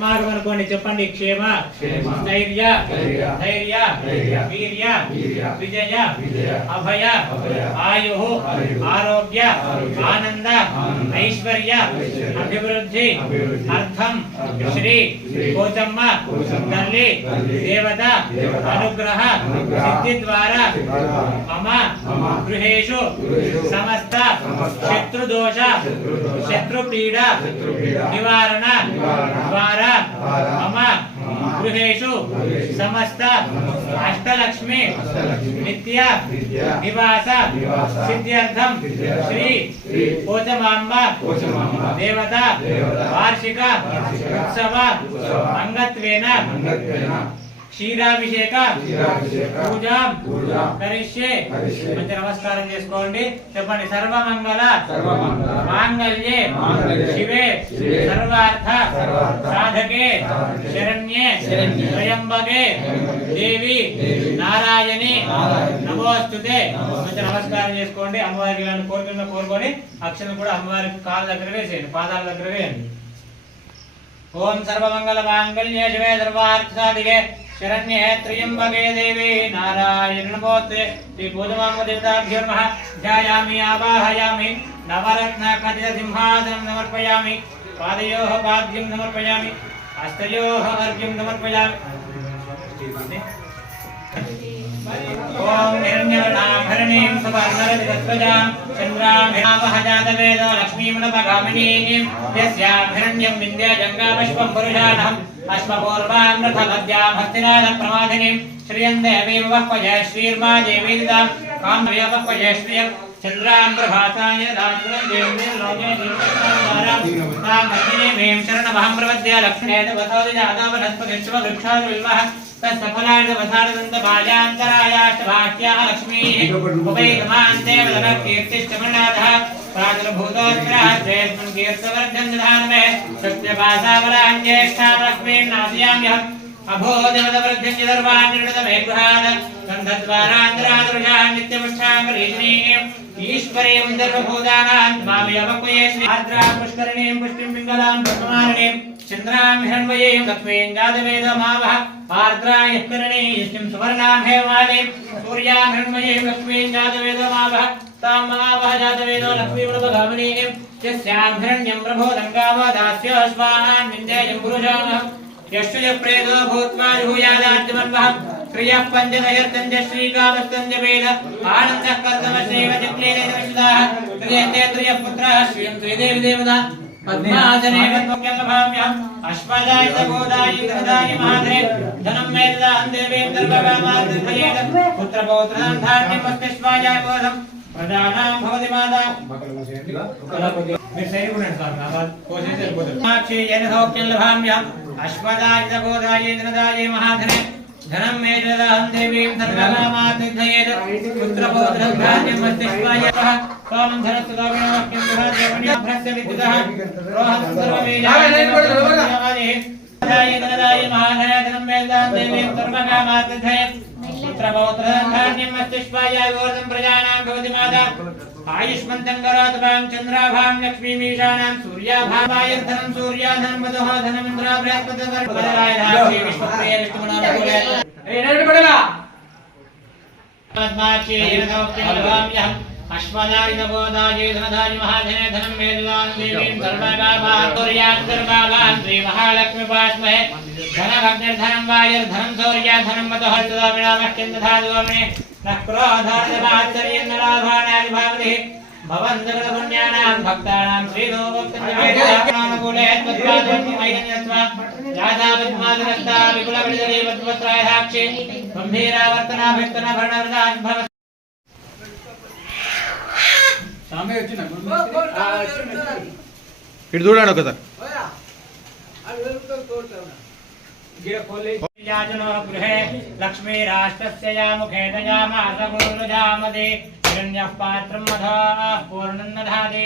మార్గం అనుకోండి చెప్పండి క్షేమ క్షేమ, ధైర్య ధైర్య, ధైర్య ధైర్య, వీర్య వీర్య, విజయ విజయ, అభయ అభయ, ఆయు ఆయు, ఆరోగ్య ఆరోగ్య, ఆనంద ఆనంద, ఐశ్వర్య ఐశ్వర్య, అభివృద్ధి అభివృద్ధి, అర్థం అర్థం, శ్రీ శ్రీ, పోచమ్మ పోచమ్మ, తల్లి తల్లి, దేవత దేవత, అనుగ్రహ అనుగ్రహ, సిద్ధి ద్వారా ద్వారా, మమ మమ, గృహేషు గృహేషు, సమస్త సమస్త, శత్రుదోష శత్రుదోష, శత్రుపీడ శత్రుపీడ, నివారణ నివారణ, ద్వారా ద్వారా, మమ మమ, గృహేషు సమస్త అష్టలక్ష్మి నిత్య నివాస సిద్ధ్యర్థం శ్రీ కోచమాంబ దేవత వార్షిక ఉత్సవ అంగత్వేన. క్షీరాభిషేక. పూజాం. కరిష్యే. మంచి నమస్కారం చేసుకోండి. చెప్పండి సర్వమంగళ. మాంగళ్యే. శివే. సర్వార్థ. సాధకే. శరణ్యే. త్రయంబకే, దేవి. నారాయణి. నమోస్తుతే. మంచి నమస్కారం చేసుకోండి. అమ్మవారికి ఇలాంటి కోరికలను కోరుకొని అక్షరం కూడా అమ్మవారికి కాళ్ళ దగ్గర వేసేయండి. పాదాల దగ్గర వేయండి. ఓం సర్వమంగళ మాంగళ్యే. శివే సర్వార్థ సాధికే. शरण्ये त्र्यम्बके देवी नारायणगोत्रे श्रीबोधमाङ्गदेवताभ्यो नमः ध्यायामि, आवाहयामि नवरत्नखचितसिंहासनं समर्पयामि, पादयोः पाद्यं समर्पयामि, हस्तयोः अर्घ्यं समर्पयामि। ॐ हिरण्यवर्णाभरणीं सुवर्णरतितत्वजां चन्द्राभिरावहजातवेदो लक्ष्मीमुनपगामिनीं यस्याभिरण्यं विन्द्या जङ्गापुष्पं पुरुषाणम् अश्वपूर्वान्नथभद्याम् हस्तिनाथप्रमादिनीम् श्रियम् देवीव वह्वजय श्रीर्मा देवी ददाम् काम्यव वह्वजय श्रियम् चन्द्राम् प्रभाताय दान्द्रम् देवीर्लोके ताम् अग्निनीमीम् शरणमहम् प्रपद्य लक्ष्मणे तपथोदिजाता वनस्पतिष्व वृक्षादिविल्वः तत्सफलाण्डवधारदन्तबाजान्तरायाश्च भाष्याः लक्ष्मीः उपैकमान्ते वदनकीर्तिश्च मृणाथः पागल भूतोत्तरात्रेत्मन् कीर्तवर्धन निधान में सत्यपासावरां ज्येष्ठावक्वेन नादयाम्यहम् अभोजनदवृद्धिं यदर्वान् निर्णतमेघ्रान् गन्धद्वारान्द्रादृशान् नित्यमुष्ठां रीजनीम् ईश्वरीं दर्वभूतानां त्वामेवकुयेष्वि आद्रां पुष्करिणीं पुष्टिं पिङ्गलां ब्रह्मारणीं चन्द्रां हिरण्मयीं लक्ष्मीं गादवेदमावः आर्द्रां यत्करणीं यस्मिं सुवर्णां हेमालीं सूर्यां हिरण्मयीं लक्ष्मीं गादवेदमावः तां महावः जातवेदो लक्ष्मीमुपगामिनीं यस्यां हिरण्यं प्रभोदं गावो दास्यो स्वाहान् विन्देयं पुरुषाणः यश्च प्रेतो भूत्वा जुहुयादाद्यमन्वः श्रियः पञ्चदयर्तञ्च श्रीकामस्तञ्च वेद आनन्दः कर्तमश्रेव चक्रेणेतविशुदाः क्रियन्ते त्रयः पुत्राः श्रियं त्रिदेवि देवता पद्मासने पद्मक्यल्लभाम्यहम् अश्वदाय बोधाय गदाय महाधरे धनं मे ददाहं देवीं सर्वकामार्थयेत पुत्रपौत्रदां धान्यमस्तिष्वाय बोधम् ప్రజానాం భవతి మాతా మీరు సైడ్ కూడా సార్ నా బాధ కోసేసి వెళ్ళిపోతారు సాక్షి జన సౌఖ్యం లభామ్యం అశ్వదాయ గోదాయ ధనదాయ మహాధనే ధనం మే దదాహం దేవీం సర్వకామాతిథయేత పుత్రపౌత్రం ధాన్యం మస్తిష్వాయ సోమం ధనస్సు గోవిణవాక్యం దురాజమణ్యాభ్రస్య విద్యుతః రోహం సర్వవేదాయ ధనదాయ ధనదాయ మహాధనే ధనం మే దదాహం దేవీం సర్వకామాతిథయేత पुत्र पौत्रधान्यमस्तिष्पायागोर्धं प्रजानां भवति माता आयुष्मन्तं करोतु भां चन्द्राभां लक्ष्मीमीशानां सूर्याभां वायुर्धनं सूर्याधनं मधुः धनं इन्द्राभ्यात्पदवर्गरायधां विश्वप्रिय विष्णुगुणानुकूले ए नरडबडला पद्माक्षी हिरदौ केलवाम्यहम् अश्वदाय नवोदाय धनधारि महाधने धनं मेदवान् देवीं करुणागाभातुर्यां करुणालां श्रीमहालक्ष्मीपास्महे धनमग्निर्धनं वायुर्धनं सौर्या धनं मतः तदा विणामश्चिन् तथा दुवमे नः क्रोधादमाश्चर्यं न लाभानादिभावतिः भवन्तगणपुण्यानां भक्तानां श्रीलोकपूले जातापद्मादनस्ता विपुलविदरे वद्वत्राय साक्षी गम्भीरावर्तना भक्तना भरणवृदान् भव ఇటు చూడండి ఒకసారి. గృహే లక్ష్మీరాష్ట్రస్య యా ముఖే దయామాస గురుజామదే హిరణ్యః పాత్రం మధాః పూర్ణం నధాదే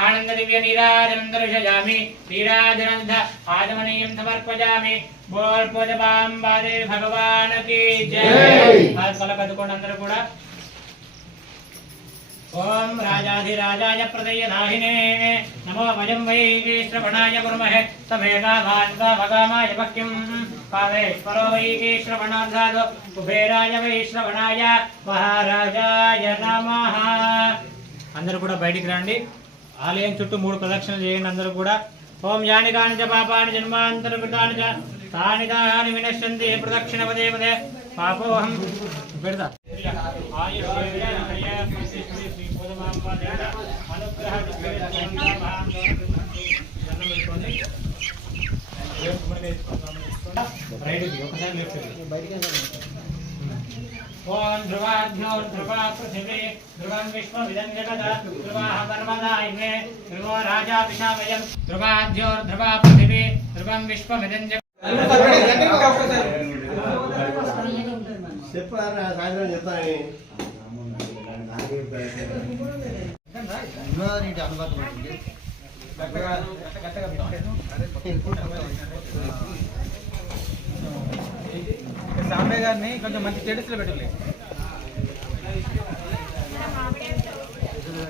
ఆనందదివ్య నీరాజనందరుషజామి నీరాజనంద ఆదమనీయం సమర్పజామి బోల్పూజపాంబాదే భగవానకి జయ అందరూ కూడా ఓం రాజాధిరాజాయ ప్రదయ నాహినే నమో వయం వై శ్రవణాయ గురుమహే తమేకాభాన్వాగామాయ భక్తిం కామేశ్వరో వై శ్రవణార్థాదు కుబేరాయ వై శ్రవణాయ మహారాజాయ నమ అందరూ కూడా బయటికి రండి. ఆలయం చుట్టూ మూడు ప్రదక్షిణలు చేయండి అందరూ కూడా. ఓం యాని కాని పాపాన్ని జన్మాంతర జన్మాంతరకృతాని తాని దాని వినశ్యంతి. ప్రదక్షిణ పదే పదే. పాపోహం. పెడతా. ఒకసారి ధ్రువాధ్యో ధ్రువా పృథివీ ధ్రువం విశ్వమిదం జగద ధ్రువాః పర్వదా ఇమే ధ్రువో రాజా పిశామయం ధ్రువాధ్యో ధ్రువా పృథివీ ధ్రువం విశ్వమిదం జగద చెప్పారా సాయంత్రం చెప్తాను సాంబయ్య గారిని కొంచెం మంచి స్టేటస్లో పెట్టలేదు